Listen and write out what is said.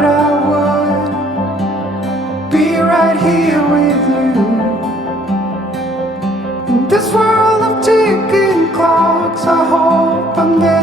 that I would be right here with you. In this world of ticking clocks, I hope I'm there.